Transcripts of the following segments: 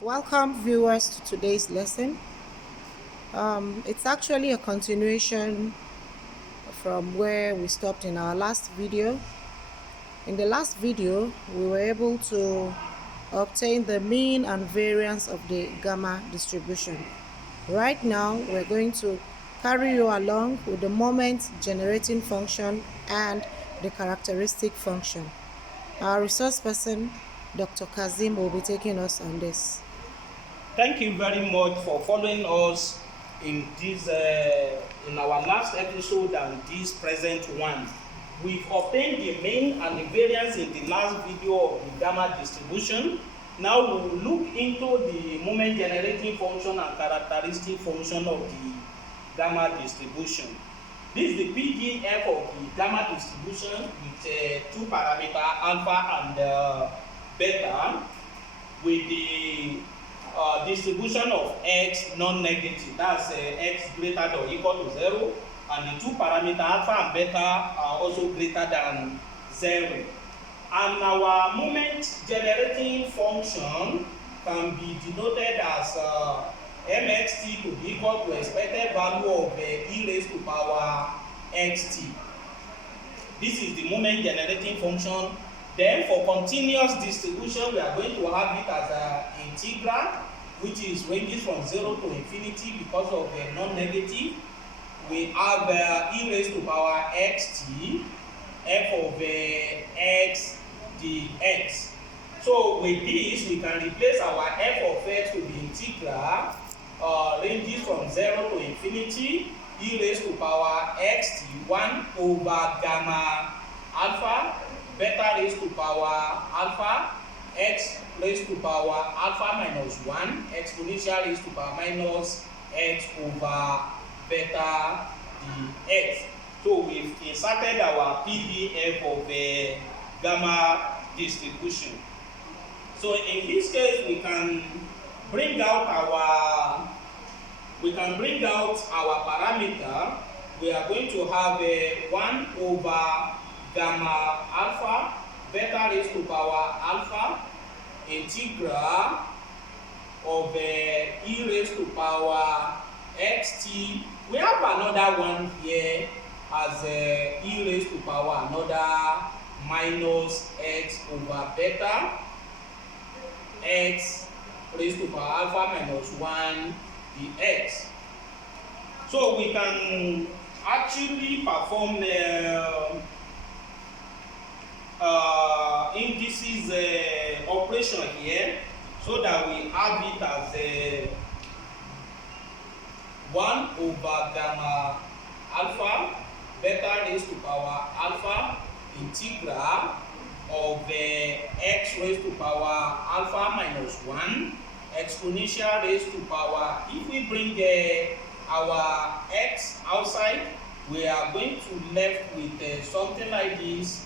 Welcome viewers to today's lesson. It's actually a continuation from where we stopped in our last video. In the last video, we were able to obtain the mean and variance of the gamma distribution. Right now, we're going to carry you along with the moment generating function and the characteristic function. Our resource person, Dr. Kazim, will be taking us on this. Thank you very much for following us in in our last episode and this present one. We've obtained the mean and the variance in the last video of the gamma distribution. Now we will look into the moment generating function and characteristic function of the gamma distribution. This is the PDF of the gamma distribution with two parameters, alpha and beta, with the distribution of x non-negative, that's x greater than or equal to 0, and the two parameters alpha and beta are also greater than 0. And our moment generating function can be denoted as mxt to be equal to expected value of e raised to power xt. This is the moment generating function. Then for continuous distribution, we are going to have it as an integral, which is ranges from 0 to infinity because of the non-negative. We have e raised to power xt, f of x dx. So with this, we can replace our f of x to the integral, ranges from 0 to infinity, e raised to power xt, 1 over gamma alpha, beta raised to power alpha, x raised to power alpha minus 1, exponential raised to power minus x over beta dx. So we've inserted our PDF of the gamma distribution. So in this case, we can bring out our parameter. We are going to have a 1 over gamma alpha, beta raised to power alpha, integral of e raised to power xt. We have another one here as e raised to power another minus x over beta, x raised to power alpha minus 1 dx. So we can actually perform indices operation here, so that we have it as 1 over gamma alpha, beta raised to power alpha, integral of x raised to power alpha minus 1, exponential raised to power. If we bring our x outside, we are going to left with something like this,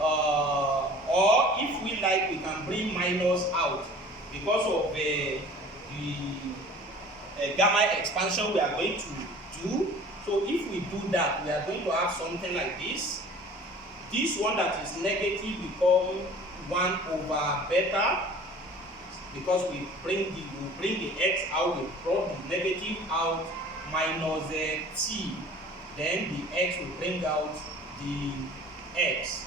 or if we like, we can bring minus out because of the gamma expansion we are going to do. So if we do that, we are going to have something like this. This one that is negative become 1 over beta, because we bring the x out, we brought the negative out, minus t. Then the x will bring out the x.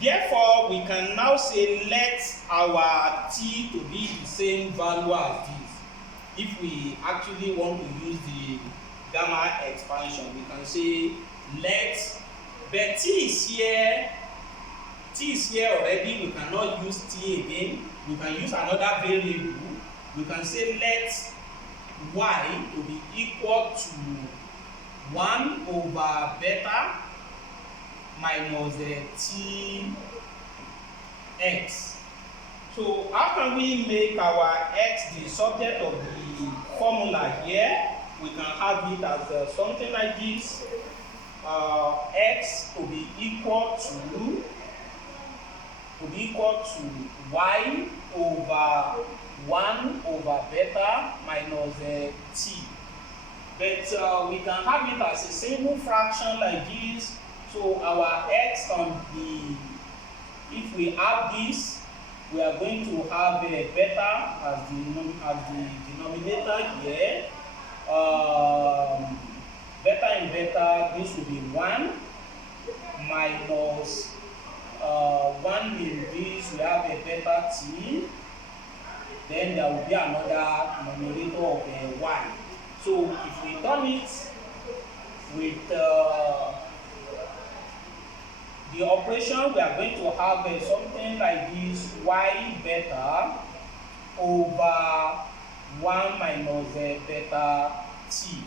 Therefore, we can now say let our t to be the same value as this. If we actually want to use the gamma expansion, we can say let, but t is here already, we cannot use t again. We can use another variable. We can say let y to be equal to 1 over beta minus t x. So how can we make our x the subject of the formula here? We can have it as something like this. X to be equal to y over 1 over beta minus t. But we can have it as a single fraction like this. So our x can be, if we have this, we are going to have a beta as the denominator here. Beta in beta, this will be 1 minus 1 in this, we have a beta t. Then there will be another numerator of y. So if we turn it with the operation, we are going to have something like this: y beta over 1 minus beta t.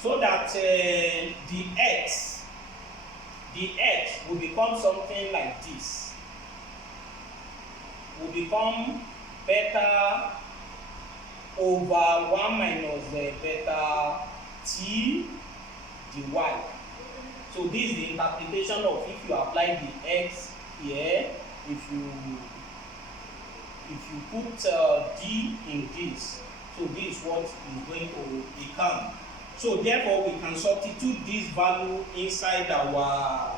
So that the x will become something like this. Will become beta over 1 minus beta t dy. So this is the interpretation of if you apply the x here, if you put d in this, so this is what is going to become. So therefore we can substitute this value inside our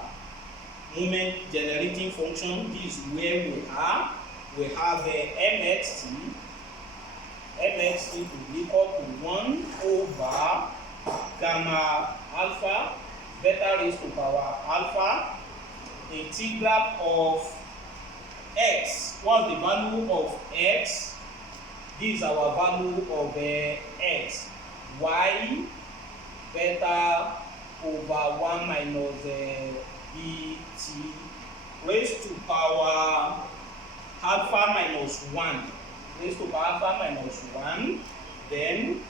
moment generating function. This is where we are. We have mxt. Mxt will be equal to 1 over gamma alpha beta raised to power alpha integral of x. What's the value of x? This is our value of x. Y beta over 1 minus bt raised to power alpha minus 1. Raised to power alpha minus 1. Then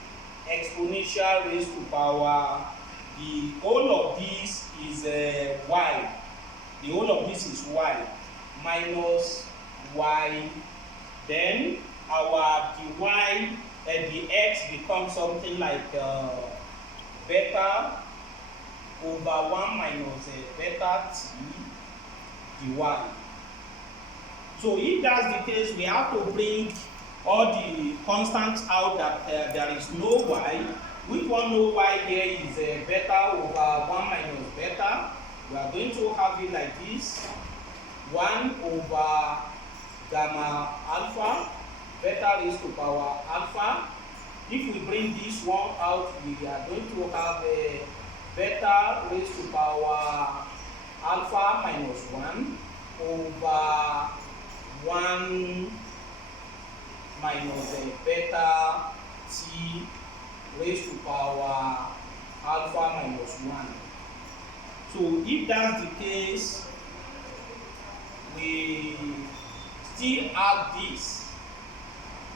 exponential raised to power, the whole of this is y. The whole of this is y minus y. Then our dy, the x becomes something like beta over 1 minus beta t dy. So if that's the case, we have to bring all the constants out that there is no y. Which one no y here is beta over 1 minus beta. We are going to have it like this: 1 over gamma alpha beta raised to power alpha. If we bring this one out, we are going to have a beta raised to power alpha minus 1 over 1 minus beta t raised to power alpha minus 1. So if that's the case, we still have this.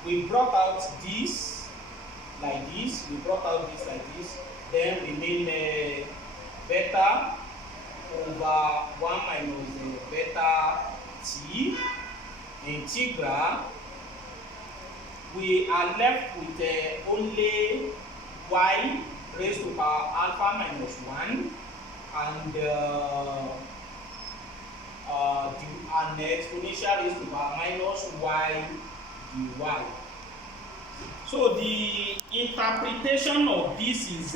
We brought out this like this. We brought out this like this. Then remain beta over 1 minus beta t integral. We are left with only y raised to power alpha minus 1 and the exponential raised to power minus y dy. So the interpretation of this is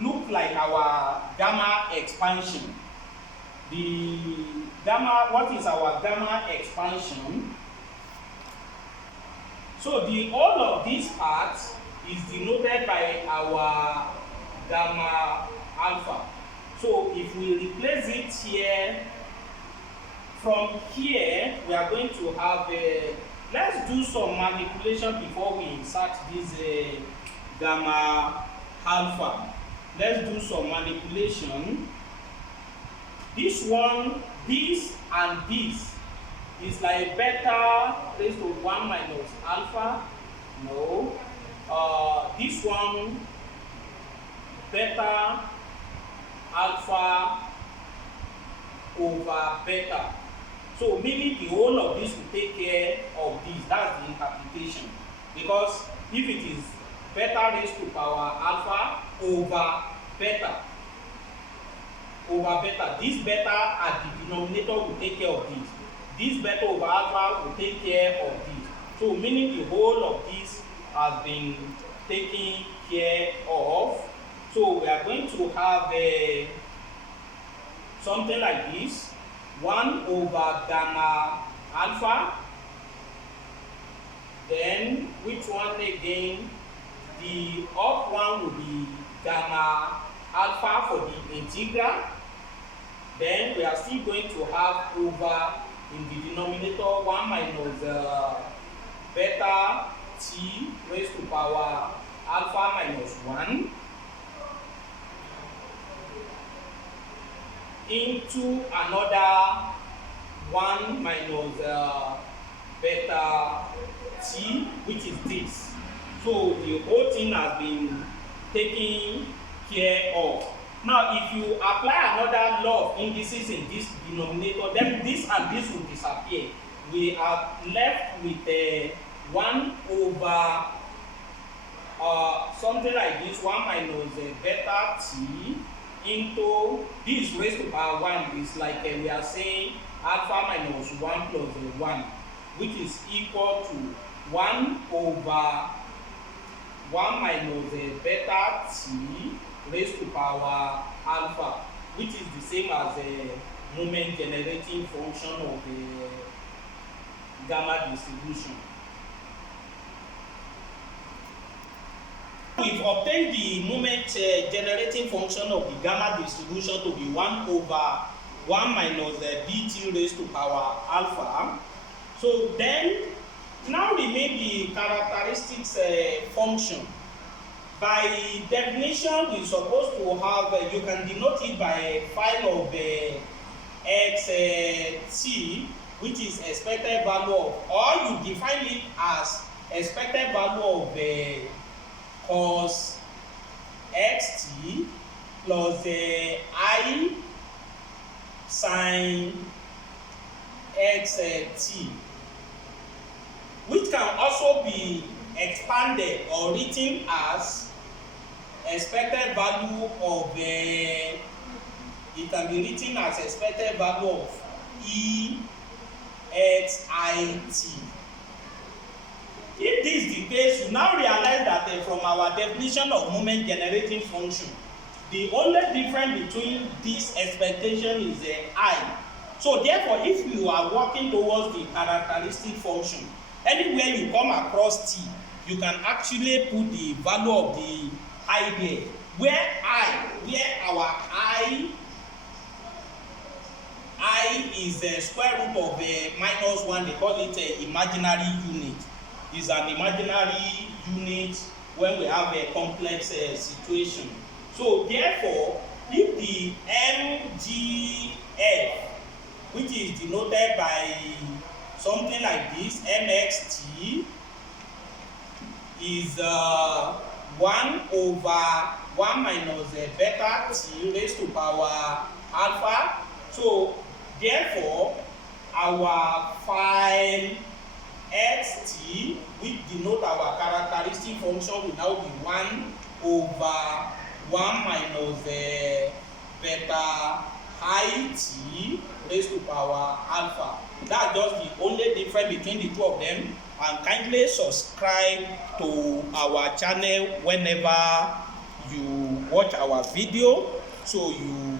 look like our gamma expansion. The gamma, what is our gamma expansion? So the all of these parts is denoted by our gamma alpha. So if we replace it here, from here we are going to have let's do some manipulation before we insert this gamma alpha. Let's do some manipulation. This one, this and this is like beta raised to 1 minus alpha. No. This one, beta alpha over beta. So meaning the whole of this will take care of this. That's the interpretation. Because if it is beta raised to power alpha over beta, this beta at the denominator will take care of this. This beta over alpha will take care of this. So meaning the whole of this has been taken care of. So we are going to have something like this. 1 over gamma alpha. Then which one again? The up one will be gamma alpha for the integral. Then we are still going to have over in the denominator 1 minus beta t raised to power alpha minus 1 into another 1 minus beta t, which is this. So the whole thing has been taken care of. Now, if you apply another law of indices in this denominator, then this and this will disappear. We are left with 1 over something like this, 1 minus beta t into this raised to power 1 is like we are saying alpha minus 1 plus 1, which is equal to 1 over 1 minus beta t raised to power alpha, which is the same as the moment generating function of the gamma distribution. We've obtained the moment generating function of the gamma distribution to be 1 over 1 minus bt raised to power alpha. So then, now remain the characteristics function. By definition, we're supposed to have, you can denote it by a phi of xt, which is expected value of, or you define it as expected value of cos xt plus I sin xt, which can also be expanded or written as expected value of it can be written as expected value of exit. If this is the case, you now realize that from our definition of moment generating function, the only difference between this expectation is I. So therefore, if you are working towards the characteristic function, anywhere you come across t, you can actually put the value of the I there. Where our I is the square root of minus 1, they call it imaginary unit. Is an imaginary unit when we have a complex situation. So therefore, if the MGF, which is denoted by something like this, MXT, is 1 over 1 minus beta t raised to power alpha. So therefore, our file xt, which denote our characteristic function, will now be 1 over 1 minus beta I t raised to power alpha. That's just the only difference between the two of them. And kindly subscribe to our channel whenever you watch our video, so you